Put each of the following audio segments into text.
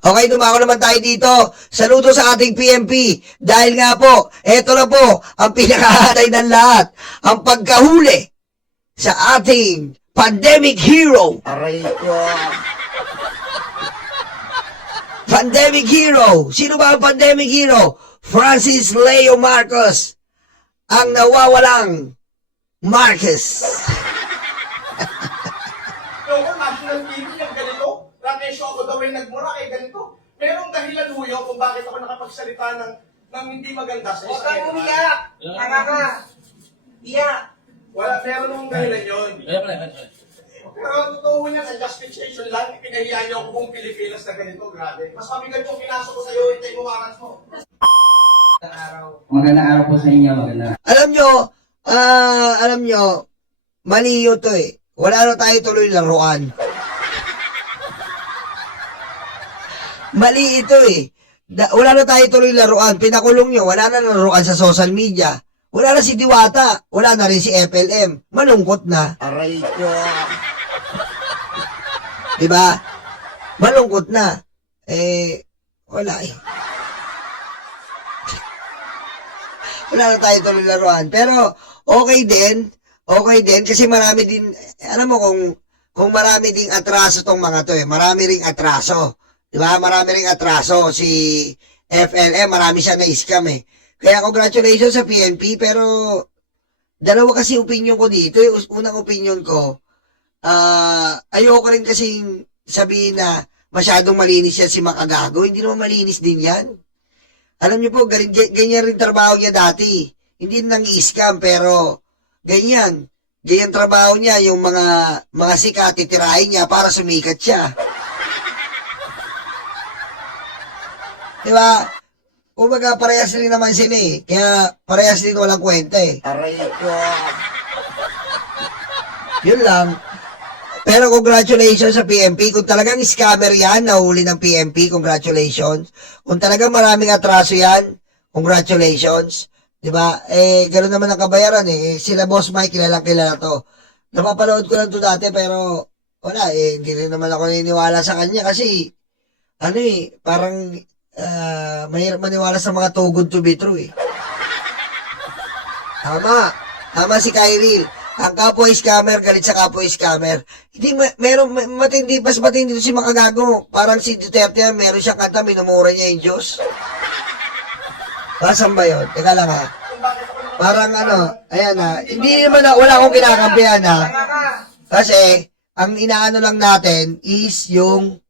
Okay, dumako naman tayo dito. Saludo sa ating PMP. Dahil nga po, eto na po, ang pinakahatay ng lahat. Ang pagkahuli sa ating pandemic hero. Aray ko. Pandemic hero. Sino ba ang pandemic hero? Francis Leo Marcos. Ang nawawalang Marcos. Loko, national TV yung ganito. Rakesyo ako daw ay nagmura kay ganito. Merong dahilan huyo kung bakit ako nakapagsalita ng hindi maganda sa Huwag kang Israel. umiyak. Tanga ka. Iyak. Wala, meron nung dahilan yun. Pero ang totoo niya, sa justification lang, pinahiya niyo ako kung Pilipinas na ganito, grabe. Mas mabigat yung pinasok ko sa'yo, hintay mo makas mo. Magandang araw po sa inyo, magandang Alam nyo, mali yun to eh. Wala na tayo tuloy laruan. Mali ito eh. Wala na tayo tuloy laruan. Pinakulong nyo, wala na laruan sa social media. Wala na si Diwata. Wala na rin si FLM. Malungkot na. Aray ko. Diba? Malungkot na. Wala eh. Wala na tayo tuloy laruan. Pero, okay din kasi marami din, alam mo kung marami ding atraso tong mga to eh. Marami ring atraso. Diba? Marami ring atraso. Si FLM, marami siya na-scam eh. Kaya congratulations sa PNP, pero dalawa kasi opinion ko dito. Yung unang opinion ko, ayoko rin kasing sabihin na masyadong malinis yan si Makagago. Hindi naman malinis din yan. Alam niyo po, ganyan rin trabaho niya dati. Hindi nang i-scam, pero ganyan. Ganyan trabaho niya, yung mga sikat, titirahin niya para sumikat siya. Diba? Kumbaga, parehas rin naman sila eh. Kaya, parehas din walang kwenta eh. Aray ko. Yun lang. Pero congratulations sa PMP. Kung talagang scammer yan, nahuli ng PMP, congratulations. Kung talagang maraming atraso yan, congratulations. Diba? Ganoon naman ang kabayaran eh. Sila Boss Mike, kilala to. Napapanood ko lang to dati, pero wala eh. Hindi rin naman ako naniniwala sa kanya kasi, parang mahirap maniwala sa mga too good to be true eh. Tama si Kyril. Ang kapwa scammer, galit sa kapwa scammer. Hindi, matindi, mas matindi si Makagago. Parang si Duterte, meron siyang kanta, minumura niya yung Diyos. Saan ba yun? Teka lang ha. Parang ayan ha. Hindi naman wala akong kinakampihan ha. Kasi, ang inaano lang natin is yung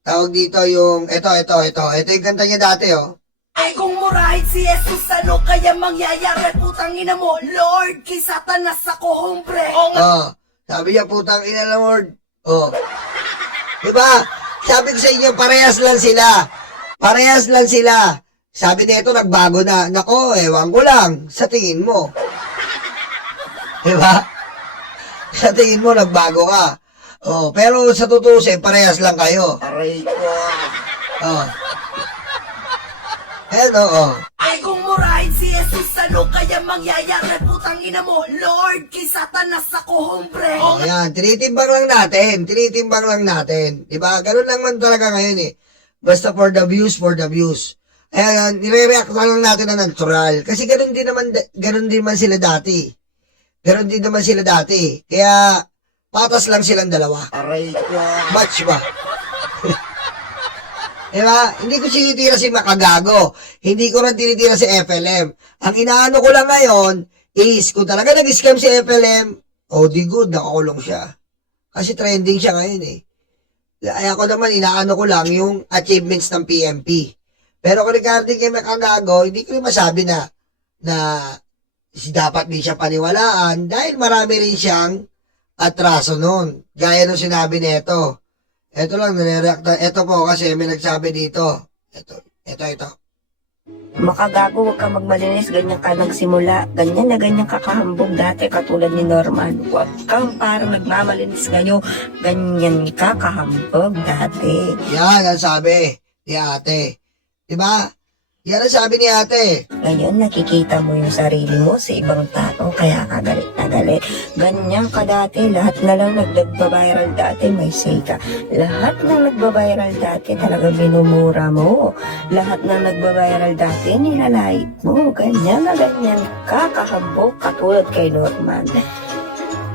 tawag dito yung, ito yung kanta niya dati oh. Ay kung murahit si Jesus, ano kaya mangyayari? Putang ina mo, Lord, kay Satanas ako, hombre. Sabi niya, putang ina ng Lord. Diba? Sabi ko sa inyo, parehas lang sila. Sabi nito, nagbago na. Nako, ewan ko lang. Sa tingin mo. Diba? Sa tingin mo, nagbago ka. Pero sa tutusin, parehas lang kayo. Aray ko. Ay kung murahit si Jesus, ano kaya mangyayari? Putang ina mo, Lord, kay Satanas ako, hombre. Ayan, tinitimbang lang natin. Diba? Ganun lang man talaga ngayon eh. Basta for the views. Ayan, nire-react lang natin na natural. Kasi ganun din man sila dati. Kaya, patas lang silang dalawa. Aray ko. Match ba? Diba? Hindi ko sinitira si Makagago. Hindi ko rin tinitira si FLM. Ang inaano ko lang ngayon is kung talaga nag-scam si FLM, di good, nakakulong siya. Kasi trending siya ngayon eh. Kaya ako naman, inaano ko lang yung achievements ng PMP. Pero kung regarding kay Makagago, hindi ko rin masabi na dapat din siya paniwalaan dahil marami rin siyang atraso nun. Gaya nung sinabi nito. Ito lang, nare-react. Ito po kasi may nagsabi dito. Ito. Makagago, huwag ka magmalinis, ganyan ka nagsimula. Ganyan na ganyan kakahambog dati, katulad ni Norman. Huwag kang parang nagmamalinis ganyo, ganyan ka kahambog dati. Yan ang sabi ni ate. Diba? Yan ang sabi ni ate. Ngayon, nakikita mo yung sarili mo sa ibang tao. kaya ka galit na galit. Ganyan ka dati, lahat na lang nagbabiral dati, may say ka. Lahat na nagbabiral dati, talaga minumura mo. Lahat na nagbabiral dati, nilalait mo. Ganyan na ganyan ka, kahambog, katulad kay Norman.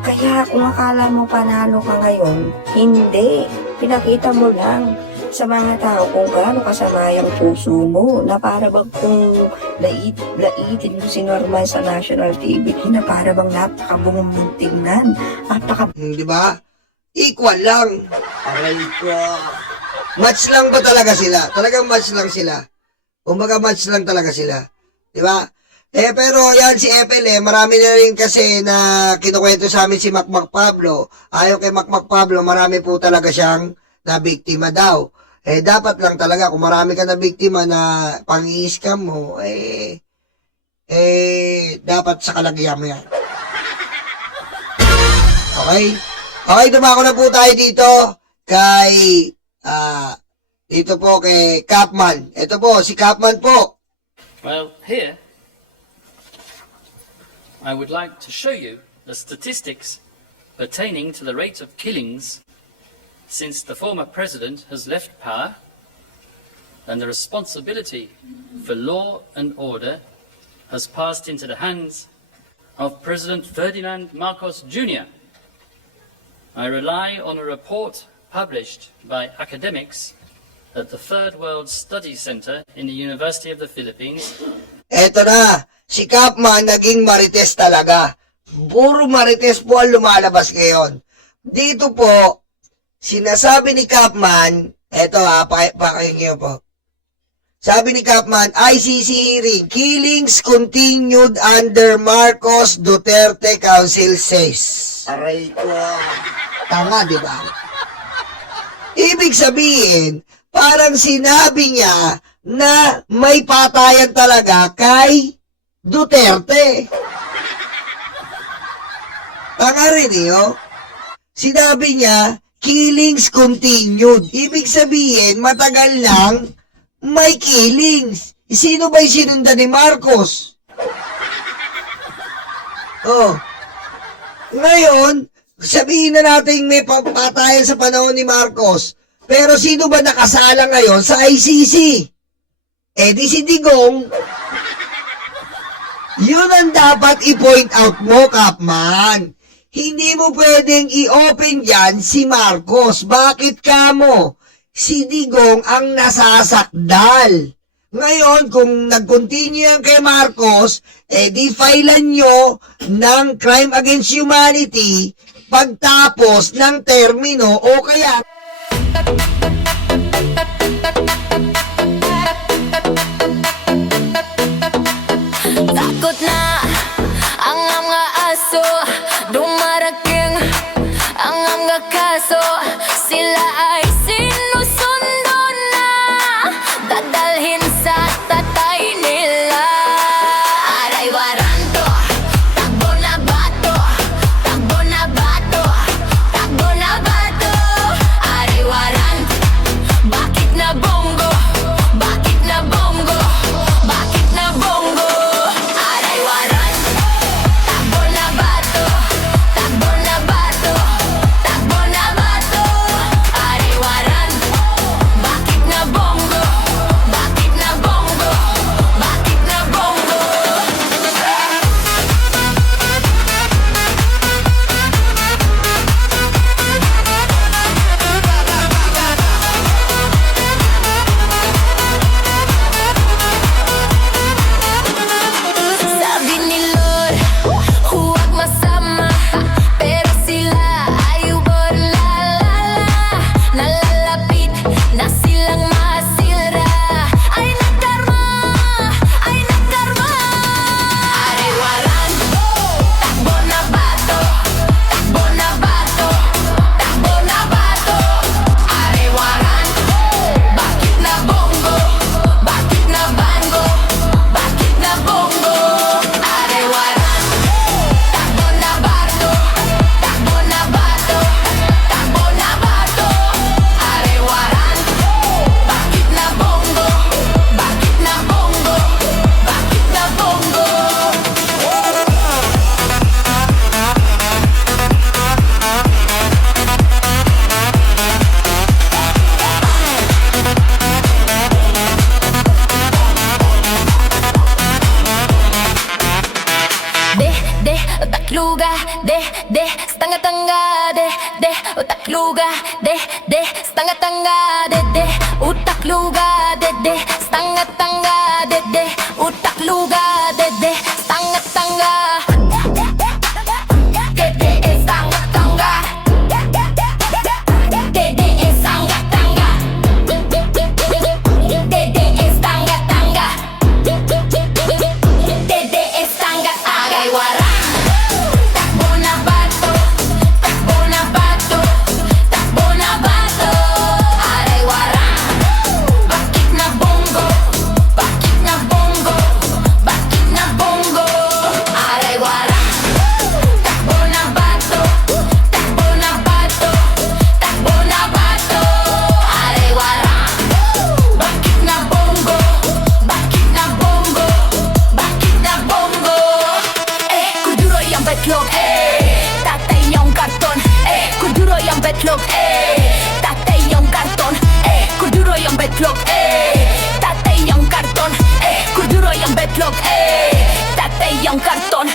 Kaya kung akala mo panalo ka ngayon, hindi. Pinakita mo lang sa mga tao kung gaano kasama yung puso mo, na para bang kung laitin mo si Norman sa national TV, na para bang napakabungong mong tingnan. Di ba? Equal lang. Aray ko. Match lang ba talaga sila? Talagang match lang sila. Kumbaga match lang talaga sila. Di ba? Pero yan si Ethel marami na rin kasi na kinukwento sa amin si Macmac Pablo. Ayon kay Macmac Pablo, marami po talaga siyang na biktima daw. Dapat lang talaga, kung marami ka na biktima na pang-i-scam mo, dapat sa kalagyan mo yan. Okay? Okay, dumako na po tayo dito kay, dito po kay Capman. Ito po, si Capman po. Well, here, I would like to show you the statistics pertaining to the rate of killings since the former president has left power, and the responsibility for law and order has passed into the hands of President Ferdinand Marcos Jr. I rely on a report published by academics at the Third World Studies Center in the University of the Philippines. Eto na, si Capman naging marites talaga. Puro marites po ang lumalabas ngayon. Dito po, sinasabi ni Capman, eto pakinggan po. Sabi ni Capman, ICC hearing, killings continued under Marcos Duterte Council says. Aray ko. Tama, di ba? Ibig sabihin, parang sinabi niya na may patayan talaga kay Duterte. Tanga rin Sinabi niya, killings continued. Ibig sabihin, matagal lang may killings. Sino ba'y sinundan ni Marcos? Ngayon, sabihin na natin may patayan sa panahon ni Marcos. Pero sino ba nakasala ngayon sa ICC? Di si Digong. Yun ang dapat i-point out mo, Capman. Hindi mo pwedeng i-open yan si Marcos. Bakit ka mo? Si Digong ang nasasakdal. Ngayon, kung nag-continue yan kay Marcos, di filean nyo ng crime against humanity pagtapos ng termino o kaya takot na ang mga aso, dumarating ang mga kaso, sila ay sinusundo na, dadalhin sa tatay nila. Aray waranto, takbo na bato, takbo na bato, takbo na bato. Aray waranto, bakit na bongo? stanga-tanga, utak luga, stanga-tanga, utak luga, stanga-tanga, utak luga, stanga-tanga. Tatay yung karton, kuduro yung betlog, tatay yung karton, kuduro yung betlog, tatay yung karton, kuduro yung betlog, tatay yung karton.